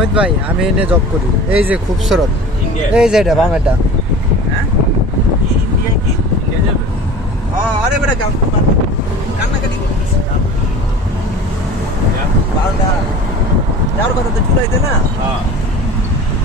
অমিত ভাই আমি এনে জব করি এই যে খুবসুরত ইন্ডিয়া এই যে এটা বামেটা হ্যাঁ ইন্ডিয়া কি ইন্ডিয়া যাবে আরে বেটা কান্নাকাটি করতেছে বারোটা যাওয়ার কথা তো চুলাইতে না